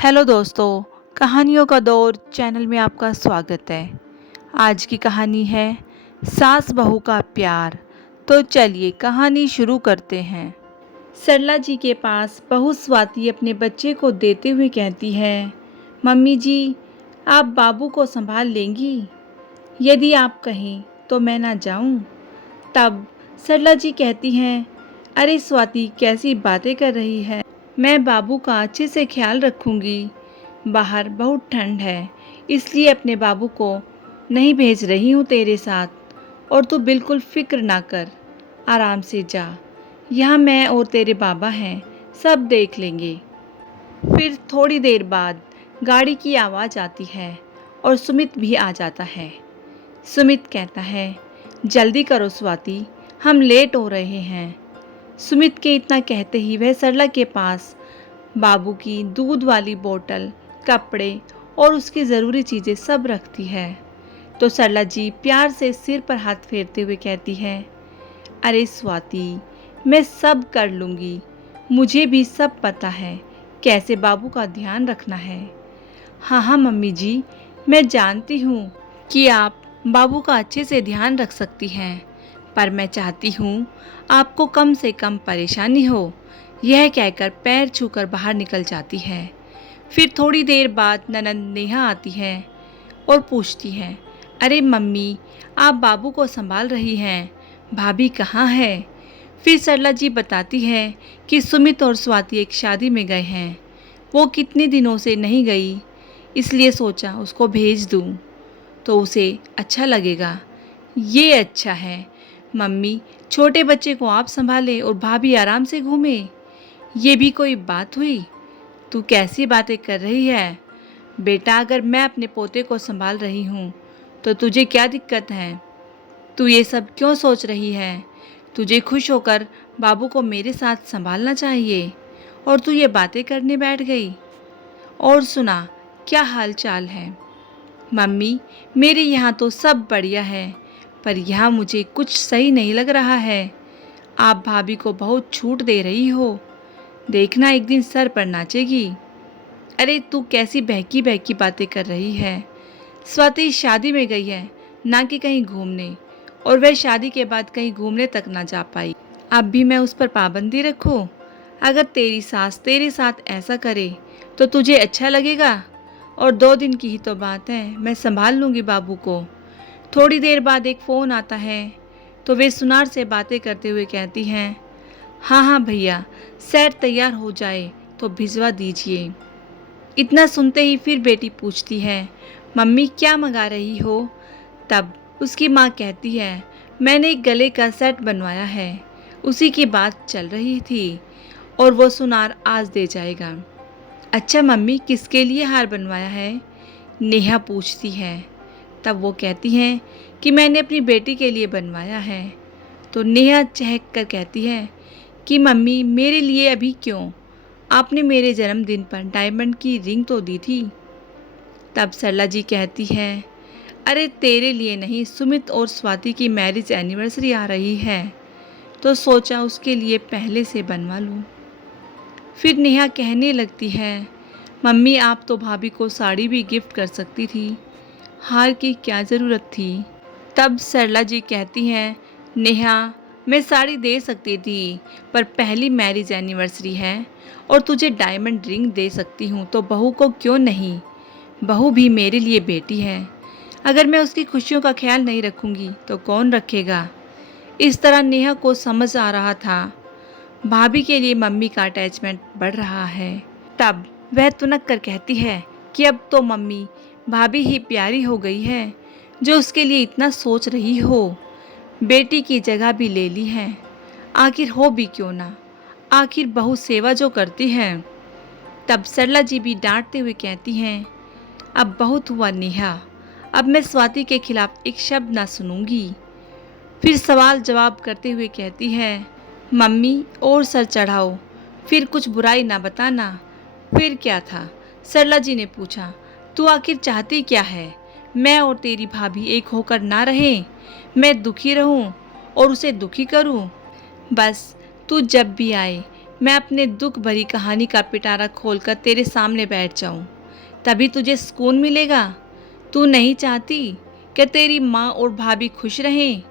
Hello दोस्तों, कहानियों का दौर चैनल में आपका स्वागत है। आज की कहानी है सास बहू का प्यार। तो चलिए कहानी शुरू करते हैं। सरला जी के पास बहू स्वाति अपने बच्चे को देते हुए कहती है, मम्मी जी, आप बाबू को संभाल लेंगी? यदि आप कहें तो मैं ना जाऊं। तब सरला जी कहती हैं, अरे स्वाति, कैसी बातें कर रही है। मैं बाबू का अच्छे से ख्याल रखूंगी। बाहर बहुत ठंड है, इसलिए अपने बाबू को नहीं भेज रही हूँ तेरे साथ। और तू बिल्कुल फिक्र ना कर, आराम से जा। यहाँ मैं और तेरे बाबा हैं, सब देख लेंगे। फिर थोड़ी देर बाद गाड़ी की आवाज़ आती है और सुमित भी आ जाता है। सुमित कहता है, जल्दी करो स्वाति, हम लेट हो रहे हैं। सुमित के इतना कहते ही वह सरला के पास बाबू की दूध वाली बोतल, कपड़े और उसकी ज़रूरी चीज़ें सब रखती है। तो सरला जी प्यार से सिर पर हाथ फेरते हुए कहती है, अरे स्वाति, मैं सब कर लूँगी। मुझे भी सब पता है कैसे बाबू का ध्यान रखना है। हाँ हाँ मम्मी जी, मैं जानती हूँ कि आप बाबू का अच्छे से ध्यान रख सकती हैं, पर मैं चाहती हूँ आपको कम से कम परेशानी हो। यह कहकर पैर छूकर बाहर निकल जाती है। फिर थोड़ी देर बाद ननंद नेहा आती है और पूछती है, अरे मम्मी, आप बाबू को संभाल रही हैं, भाभी कहाँ है? फिर सरला जी बताती है कि सुमित और स्वाति एक शादी में गए हैं। वो कितने दिनों से नहीं गई, इसलिए सोचा उसको भेज दूँ तो उसे अच्छा लगेगा। ये अच्छा है मम्मी, छोटे बच्चे को आप संभालें और भाभी आराम से घूमे। ये भी कोई बात हुई? तू कैसी बातें कर रही है बेटा? अगर मैं अपने पोते को संभाल रही हूँ तो तुझे क्या दिक्कत है? तू ये सब क्यों सोच रही है? तुझे खुश होकर बाबू को मेरे साथ संभालना चाहिए और तू ये बातें करने बैठ गई। और सुना, क्या हाल चाल है? मम्मी, मेरे यहाँ तो सब बढ़िया है, पर यहाँ मुझे कुछ सही नहीं लग रहा है। आप भाभी को बहुत छूट दे रही हो, देखना एक दिन सर पर नाचेगी। अरे तू कैसी बहकी बहकी बातें कर रही है? स्वाति शादी में गई है, ना कि कहीं घूमने, और वह शादी के बाद कहीं घूमने तक ना जा पाई। अब भी मैं उस पर पाबंदी रखूं? अगर तेरी सास तेरे साथ ऐसा करे तो तुझे अच्छा लगेगा? और 2 दिन की ही तो बात है, मैं संभाल लूँगी बाबू को। थोड़ी देर बाद एक फ़ोन आता है तो वे सुनार से बातें करते हुए कहती हैं, हाँ हाँ भैया, सेट तैयार हो जाए तो भिजवा दीजिए। इतना सुनते ही फिर बेटी पूछती है, मम्मी क्या मंगा रही हो? तब उसकी माँ कहती है, मैंने एक गले का सेट बनवाया है, उसी की बात चल रही थी और वो सुनार आज दे जाएगा। अच्छा मम्मी, किसके लिए हार बनवाया है? नेहा पूछती है। तब वो कहती हैं कि मैंने अपनी बेटी के लिए बनवाया है। तो नेहा चहक कर कहती है कि मम्मी, मेरे लिए अभी क्यों? आपने मेरे जन्मदिन पर डायमंड की रिंग तो दी थी। तब सरला जी कहती है, अरे तेरे लिए नहीं, सुमित और स्वाति की मैरिज एनिवर्सरी आ रही है, तो सोचा उसके लिए पहले से बनवा लूँ। फिर नेहा कहने लगती है, मम्मी आप तो भाभी को साड़ी भी गिफ्ट कर सकती थी, हार की क्या ज़रूरत थी? तब सरला जी कहती हैं, नेहा, मैं साड़ी दे सकती थी, पर पहली मैरिज एनिवर्सरी है और तुझे डायमंड रिंग दे सकती हूँ, तो बहू को क्यों नहीं? बहू भी मेरे लिए बेटी है। अगर मैं उसकी खुशियों का ख्याल नहीं रखूँगी तो कौन रखेगा? इस तरह नेहा को समझ आ रहा था भाभी के लिए मम्मी का अटैचमेंट बढ़ रहा है। तब वह तुनक कर कहती है कि अब तो मम्मी भाभी ही प्यारी हो गई है, जो उसके लिए इतना सोच रही हो। बेटी की जगह भी ले ली है, आखिर हो भी क्यों ना, आखिर बहू सेवा जो करती है। तब सरला जी भी डांटते हुए कहती हैं, अब बहुत हुआ नेहा, अब मैं स्वाति के खिलाफ एक शब्द ना सुनूंगी। फिर सवाल जवाब करते हुए कहती है, मम्मी और सर चढ़ाओ, फिर कुछ बुराई ना बताना। फिर क्या था? सरला जी ने पूछा, तू आखिर चाहती क्या है? मैं और तेरी भाभी एक होकर ना रहें? मैं दुखी रहूं और उसे दुखी करूं? बस तू जब भी आए मैं अपने दुख भरी कहानी का पिटारा खोलकर तेरे सामने बैठ जाऊं, तभी तुझे सुकून मिलेगा। तू नहीं चाहती क्या तेरी माँ और भाभी खुश रहें?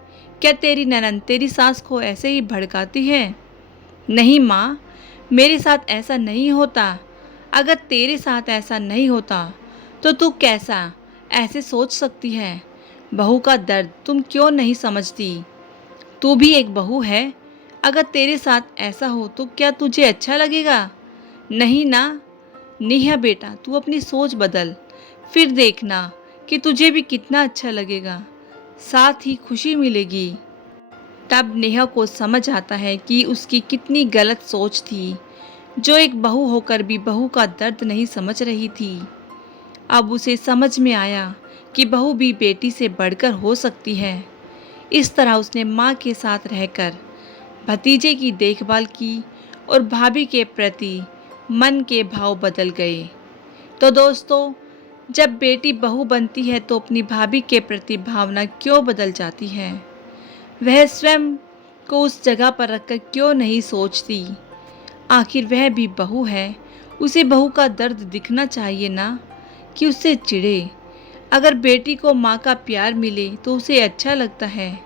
क्या तेरी ननद तेरी सास को ऐसे ही भड़काती है? नहीं माँ, मेरे साथ ऐसा नहीं होता। अगर तेरे साथ ऐसा नहीं होता तो तू कैसा ऐसे सोच सकती है? बहू का दर्द तुम क्यों नहीं समझती? तू भी एक बहू है। अगर तेरे साथ ऐसा हो तो क्या तुझे अच्छा लगेगा? नहीं ना। नेहा बेटा, तू अपनी सोच बदल, फिर देखना कि तुझे भी कितना अच्छा लगेगा, साथ ही खुशी मिलेगी। तब नेहा को समझ आता है कि उसकी कितनी गलत सोच थी, जो एक बहू होकर भी बहू का दर्द नहीं समझ रही थी। अब उसे समझ में आया कि बहू भी बेटी से बढ़कर हो सकती है। इस तरह उसने माँ के साथ रहकर भतीजे की देखभाल की और भाभी के प्रति मन के भाव बदल गए। तो दोस्तों, जब बेटी बहू बनती है तो अपनी भाभी के प्रति भावना क्यों बदल जाती है? वह स्वयं को उस जगह पर रखकर क्यों नहीं सोचती? आखिर वह भी बहू है, उसे बहू का दर्द दिखना चाहिए ना, कि उससे चिढ़े। अगर बेटी को माँ का प्यार मिले तो उसे अच्छा लगता है,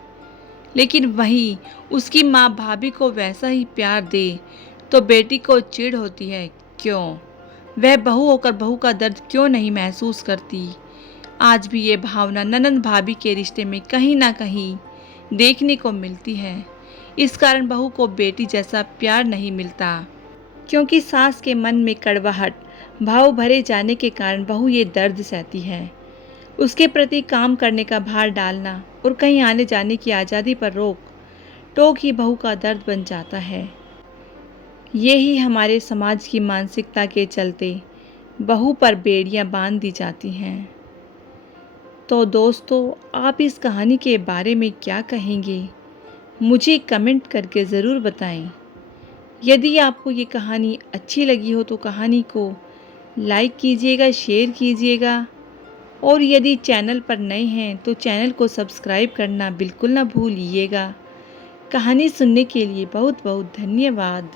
लेकिन वहीं उसकी माँ भाभी को वैसा ही प्यार दे तो बेटी को चिढ़ होती है। क्यों? वह बहू होकर बहू का दर्द क्यों नहीं महसूस करती? आज भी ये भावना ननंद भाभी के रिश्ते में कहीं ना कहीं देखने को मिलती है। इस कारण बहू को बेटी जैसा प्यार नहीं मिलता, क्योंकि सास के मन में कड़वाहट भाव भरे जाने के कारण बहू ये दर्द सहती है। उसके प्रति काम करने का भार डालना और कहीं आने जाने की आज़ादी पर रोक टोक ही बहू का दर्द बन जाता है। यही हमारे समाज की मानसिकता के चलते बहू पर बेड़ियां बांध दी जाती हैं। तो दोस्तों, आप इस कहानी के बारे में क्या कहेंगे? मुझे कमेंट करके ज़रूर बताएं। यदि आपको ये कहानी अच्छी लगी हो तो कहानी को लाइक कीजिएगा, शेयर कीजिएगा, और यदि चैनल पर नए हैं तो चैनल को सब्सक्राइब करना बिल्कुल ना भूलिएगा। कहानी सुनने के लिए बहुत बहुत धन्यवाद।